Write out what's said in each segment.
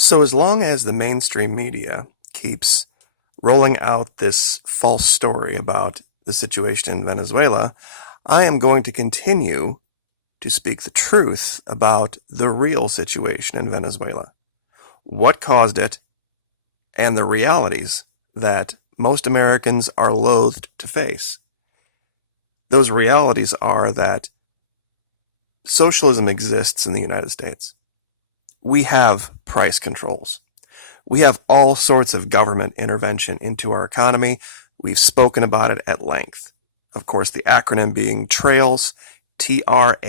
So as long as the mainstream media keeps rolling out this false story about the situation in Venezuela, I am going to continue to speak the truth about the real situation in Venezuela, what caused it, and the realities that most Americans are loath to face. Those realities are that socialism exists in the United States. We have price controls. We have all sorts of government intervention into our economy. We've spoken about it at length. Of course, the acronym being TRAILS, TRAIILSS,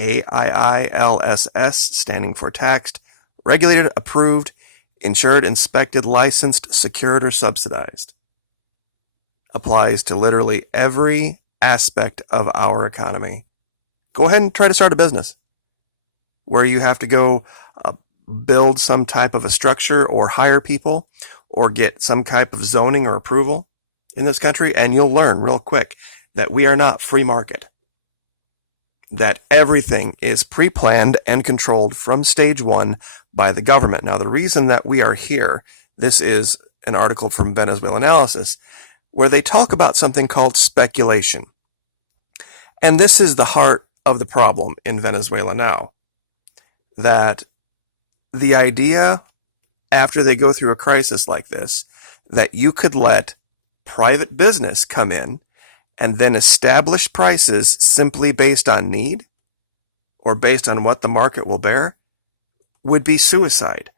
standing for taxed, regulated, approved, insured, inspected, licensed, secured, or subsidized. Applies to literally every aspect of our economy. Go ahead and try to start a business where you have to go build some type of a structure or hire people or get some type of zoning or approval in this country, and you'll learn real quick that we are not free market. That everything is pre-planned and controlled from stage one by the government. Now, the reason that we are here, this is an article from Venezuela Analysis, where they talk about something called speculation. And this is the heart of the problem in Venezuela now. That the idea, after they go through a crisis like this, that you could let private business come in and then establish prices simply based on need or based on what the market will bear would be suicide.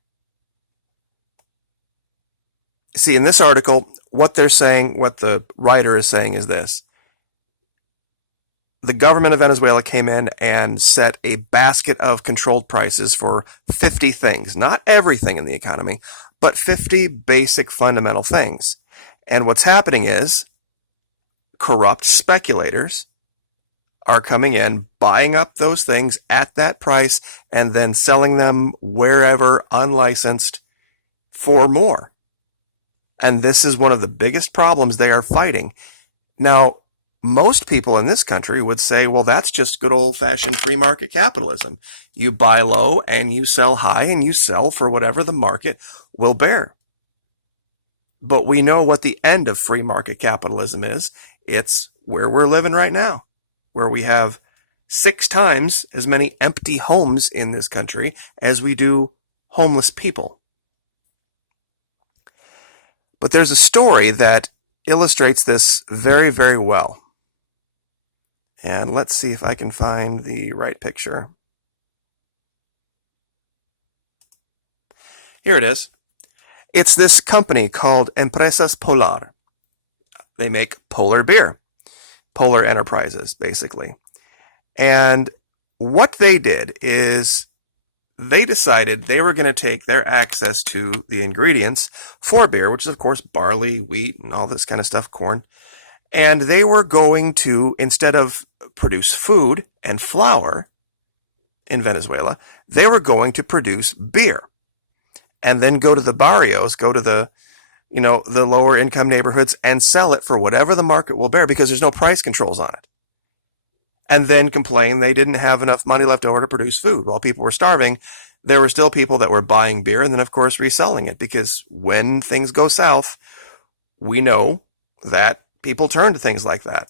See, in this article, what they're saying, what the writer is saying is this. The government of Venezuela came in and set a basket of controlled prices for 50 things. Not everything in the economy, but 50 basic fundamental things. And what's happening is corrupt speculators are coming in, buying up those things at that price, and then selling them wherever unlicensed for more. And this is one of the biggest problems they are fighting. Now, most people in this country would say, well, that's just good old-fashioned free market capitalism. You buy low and you sell high and you sell for whatever the market will bear. But we know what the end of free market capitalism is. It's where we're living right now, where we have 6 times as many empty homes in this country as we do homeless people. But there's a story that illustrates this very, very well. And let's see if I can find the right picture. Here it is. It's this company called Empresas Polar. They make polar beer. Polar Enterprises, basically. And what they did is they decided they were going to take their access to the ingredients for beer, which is, of course, barley, wheat, and all this kind of stuff, corn. And they were going to, instead of produce food and flour in Venezuela, they were going to produce beer. And then go to the barrios, go to the lower income neighborhoods and sell it for whatever the market will bear because there's no price controls on it. And then complain they didn't have enough money left over to produce food. While people were starving, there were still people that were buying beer and then, of course, reselling it because when things go south, we know that people turn to things like that.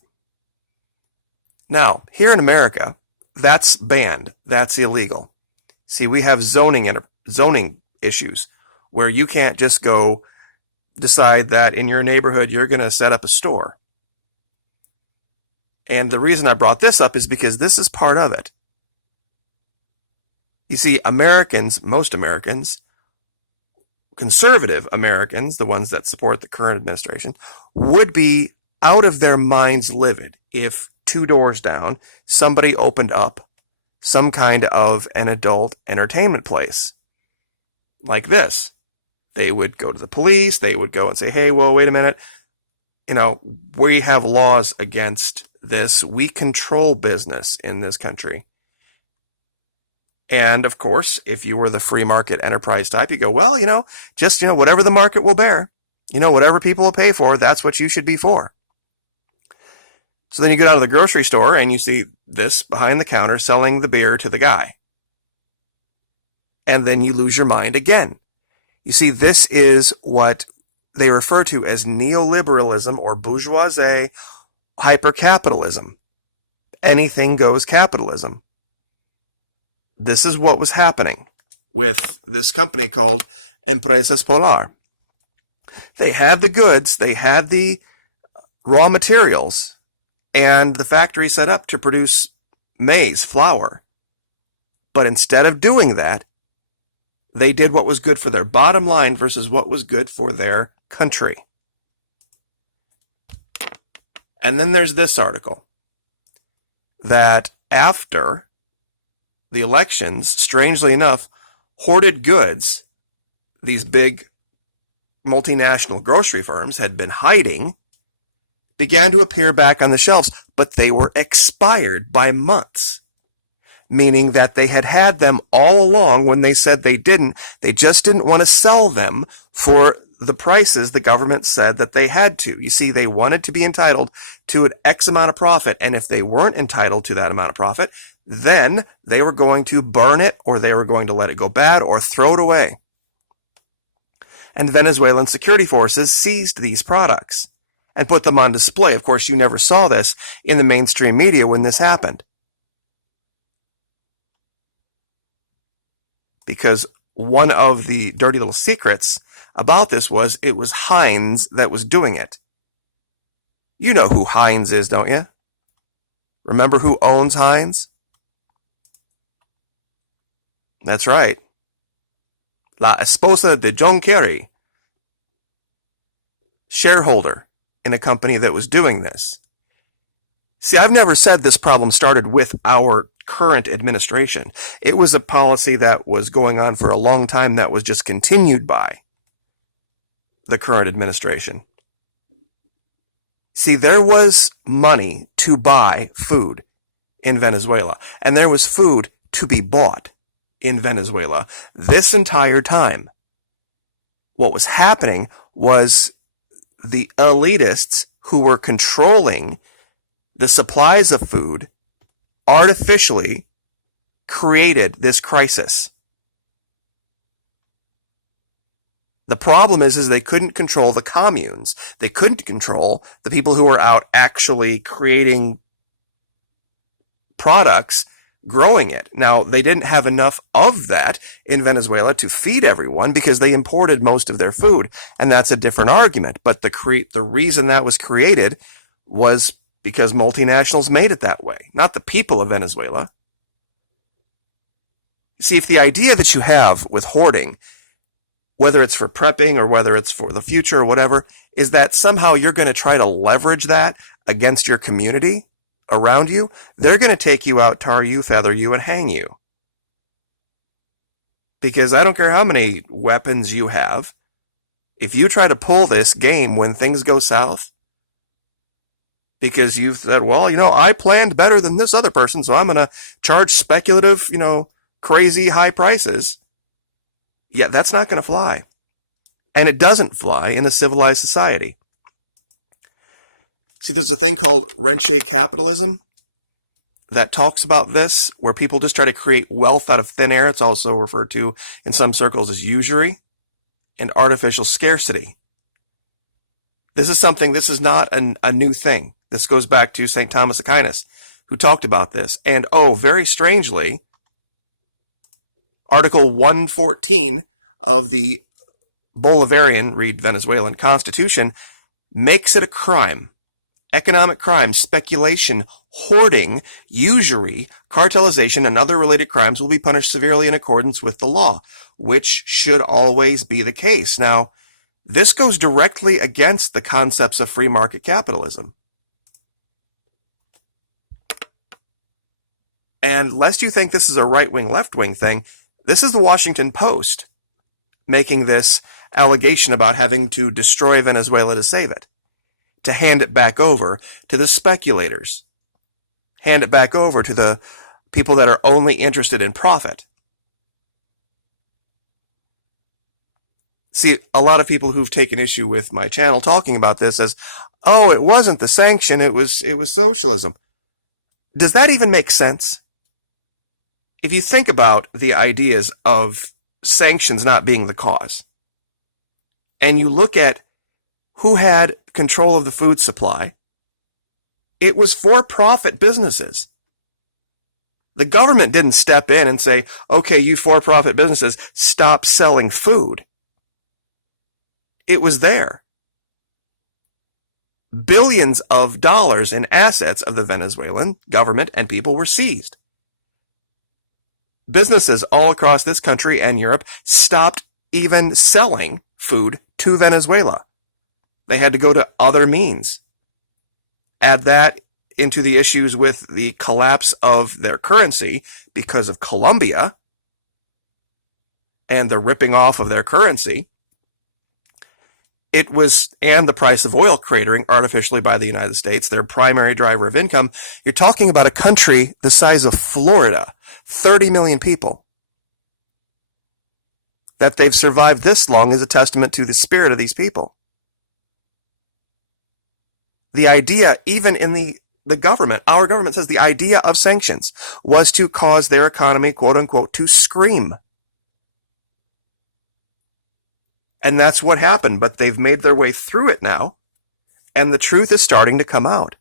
Now, here in America, that's banned. That's illegal. See, we have zoning issues where you can't just go decide that in your neighborhood you're going to set up a store. And the reason I brought this up is because this is part of it. You see, Americans, most Americans, conservative Americans, the ones that support the current administration, would be out of their minds livid if 2 doors down somebody opened up some kind of an adult entertainment place like this. They would go to the police, they would go and say, hey, well, wait a minute, we have laws against this. We control business in this country. And of course, if you were the free market enterprise type, you go, well, whatever the market will bear, whatever people will pay for, that's what you should be for. So then you go down to the grocery store and you see this behind the counter selling the beer to the guy. And then you lose your mind again. You see, this is what they refer to as neoliberalism or bourgeoisie hypercapitalism. Anything goes capitalism. This is what was happening with this company called Empresas Polar. They had the goods, they had the raw materials, and the factory set up to produce maize, flour. But instead of doing that, they did what was good for their bottom line versus what was good for their country. And then there's this article that after the elections, strangely enough, hoarded goods, these big multinational grocery firms had been hiding, began to appear back on the shelves, but they were expired by months, meaning that they had had them all along when they said they didn't. They just didn't want to sell them for the prices the government said that they had to. You see, they wanted to be entitled to an X amount of profit, and if they weren't entitled to that amount of profit, then they were going to burn it, or they were going to let it go bad, or throw it away. And Venezuelan security forces seized these products and put them on display. Of course, you never saw this in the mainstream media when this happened, because one of the dirty little secrets about this was it was Heinz that was doing it. You know who Heinz is, don't you? Remember who owns Heinz? That's right. La esposa de John Kerry. Shareholder in a company that was doing this. See, I've never said this problem started with our current administration. It was a policy that was going on for a long time that was just continued by the current administration. See, there was money to buy food in Venezuela, and there was food to be bought in Venezuela this entire time. What was happening was the elitists who were controlling the supplies of food artificially created this crisis. The problem is they couldn't control the communes. They couldn't control the people who were out actually creating products, growing it. Now, they didn't have enough of that in Venezuela to feed everyone because they imported most of their food, and that's a different argument. But the reason that was created was because multinationals made it that way, not the people of Venezuela. See, if the idea that you have with hoarding, whether it's for prepping or whether it's for the future or whatever, is that somehow you're going to try to leverage that against your community around you, they're going to take you out, tar you, feather you, and hang you. Because I don't care how many weapons you have, if you try to pull this game when things go south, because you've said, well, I planned better than this other person, so I'm going to charge speculative, crazy high prices. Yeah, that's not going to fly. And it doesn't fly in a civilized society. See, there's a thing called rentier capitalism that talks about this, where people just try to create wealth out of thin air. It's also referred to in some circles as usury and artificial scarcity. This is not a new thing. This goes back to St. Thomas Aquinas, who talked about this. And very strangely, Article 114 of the Bolivarian, read Venezuelan Constitution, makes it a crime. Economic crime, speculation, hoarding, usury, cartelization, and other related crimes will be punished severely in accordance with the law, which should always be the case. Now, this goes directly against the concepts of free market capitalism. And lest you think this is a right-wing, left-wing thing, this is the Washington Post making this allegation about having to destroy Venezuela to save it, to hand it back over to the speculators, hand it back over to the people that are only interested in profit. See, a lot of people who've taken issue with my channel talking about this as, oh, it wasn't the sanction, it was socialism. Does that even make sense? If you think about the ideas of sanctions not being the cause, and you look at who had control of the food supply, it was for-profit businesses. The government didn't step in and say, okay, you for-profit businesses, stop selling food. It was there. Billions of dollars in assets of the Venezuelan government and people were seized. Businesses all across this country and Europe stopped even selling food to Venezuela. They had to go to other means. Add that into the issues with the collapse of their currency because of Colombia and the ripping off of their currency. And the price of oil cratering artificially by the United States, their primary driver of income. You're talking about a country the size of Florida, 30 million people. That they've survived this long is a testament to the spirit of these people. The idea, even in the government, our government says the idea of sanctions was to cause their economy, quote unquote, to scream. And that's what happened, but they've made their way through it now, and the truth is starting to come out.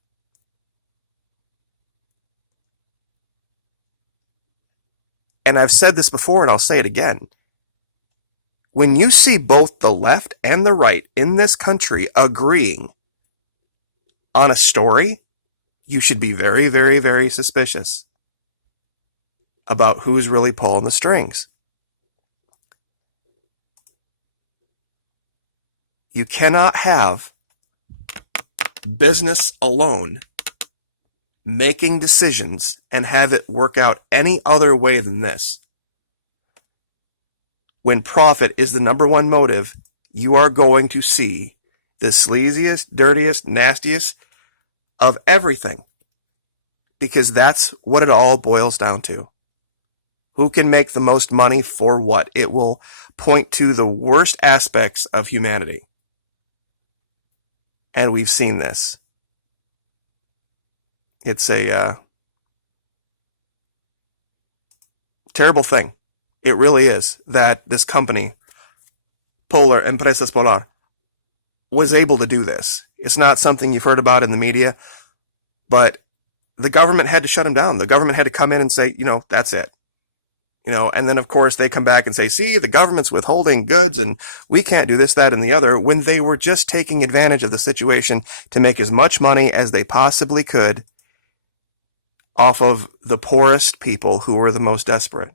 And I've said this before, and I'll say it again. When you see both the left and the right in this country agreeing on a story, you should be very, very, very suspicious about who's really pulling the strings. You cannot have business alone making decisions and have it work out any other way than this. When profit is the number one motive, you are going to see the sleaziest, dirtiest, nastiest of everything. Because that's what it all boils down to. Who can make the most money for what? It will point to the worst aspects of humanity. And we've seen this. It's a terrible thing. It really is that this company, Empresas Polar, was able to do this. It's not something you've heard about in the media, but the government had to shut them down. The government had to come in and say, that's it. And then of course they come back and say, see, the government's withholding goods and we can't do this, that, and the other, when they were just taking advantage of the situation to make as much money as they possibly could off of the poorest people who were the most desperate.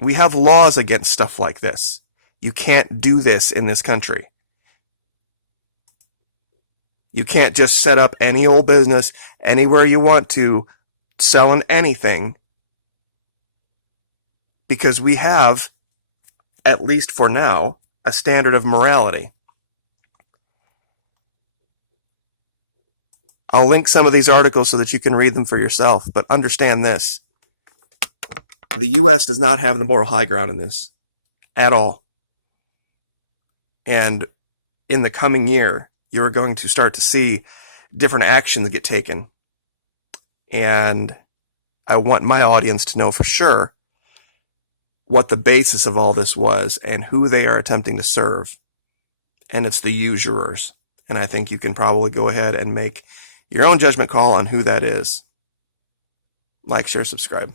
We have laws against stuff like this. You can't do this in this country. You can't just set up any old business anywhere you want to, selling anything, because we have, at least for now, a standard of morality. I'll link some of these articles so that you can read them for yourself, but understand this. The U.S. does not have the moral high ground in this at all. And in the coming year, you're going to start to see different actions get taken. And I want my audience to know for sure what the basis of all this was and who they are attempting to serve. And it's the usurers. And I think you can probably go ahead and make your own judgment call on who that is. Like, share, subscribe.